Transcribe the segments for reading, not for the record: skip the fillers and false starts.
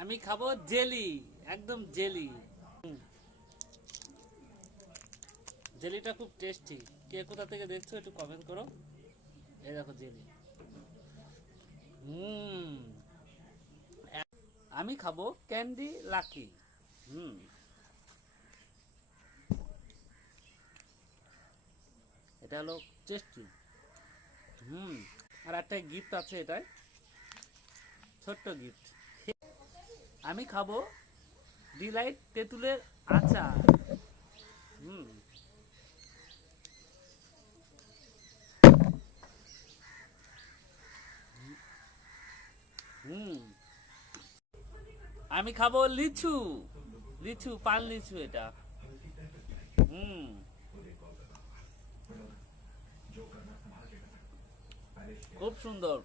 আমি খাবো জেলি, একদম জেলি। জেলিটা খুব টেস্টি। কে কোথা থেকে দেখছো একটু কমেন্ট করো। এই দেখো জেলি। হুম। আমি খাবো ক্যান্ডি লাকি। হুম। এটা হলো টেস্টি। হুম। আর একটা গিফট আছে, এটাই ছোট্ট গিফট। আমি খাবো ডিলাইট তেঁতুলের আচার। হুম। হুম। আমি খাবো লিচু, লিচু পান লিচু এটা। হুম। খুব সুন্দর।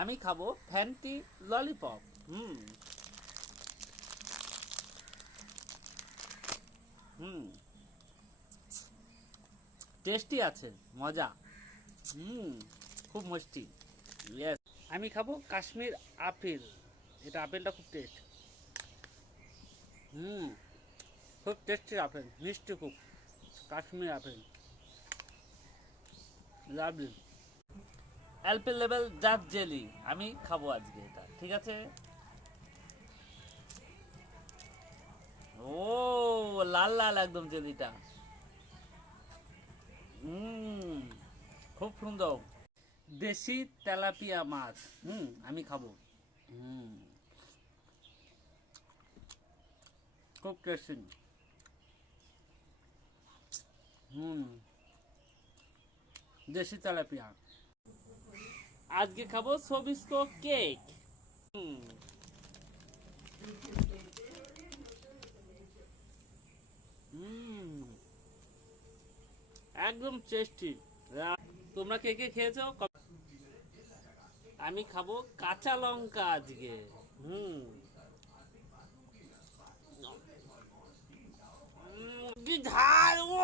আমি খাবো ফ্যান্টি ললিপপ। হুম। হুম। টেস্টি আছে, মজা। হুম। খুব মিষ্টি। ইয়েস। আমি খাবো কাশ্মীর আপেল। এটা আপেলটা খুব টেস্ট। হুম। খুব টেস্টি আপেল, মিষ্টি খুব। Kashmir apple, lovely. অ্যালপেল লেভেল জাত জেলি আমি খাবো আজকে এটা, ঠিক আছে। ও, লাল লাল একদম জেলিটা। হুম। খুব সুন্দর। দেশি তেলাপিয়া মাছ। হুম। আমি খাবো। হুম। খুব টেস্টি। হুম। দেশি তেলাপিয়া। আজকে খাবো সবিস্কো কেক। হুম। হুম। একদম টেস্টি। তোমরা কে কে খেয়েছো? আমি খাবো কাঁচা লঙ্কা আজকে। হুম। কি ঝাল! ও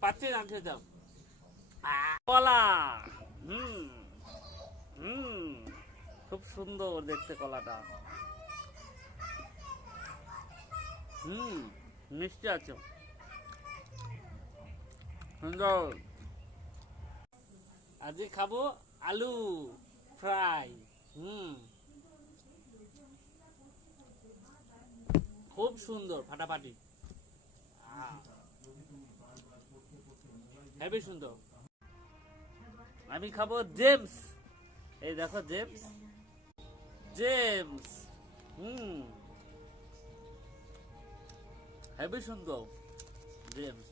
পাচ্ছি না খেতে। কলা। হুম। হুম। খুব সুন্দর দেখতে কলাটা। হুম। মিষ্টি আছে, সুন্দর। আজকে খাবো আলু ফ্রাই। হুম। খুব সুন্দর, ফাটাফাটি। হেবি সুন্দর। আমি খাবো জেমস। এই দেখো জেমস, জেমস। হুম। হেবি সুন্দর জেমস।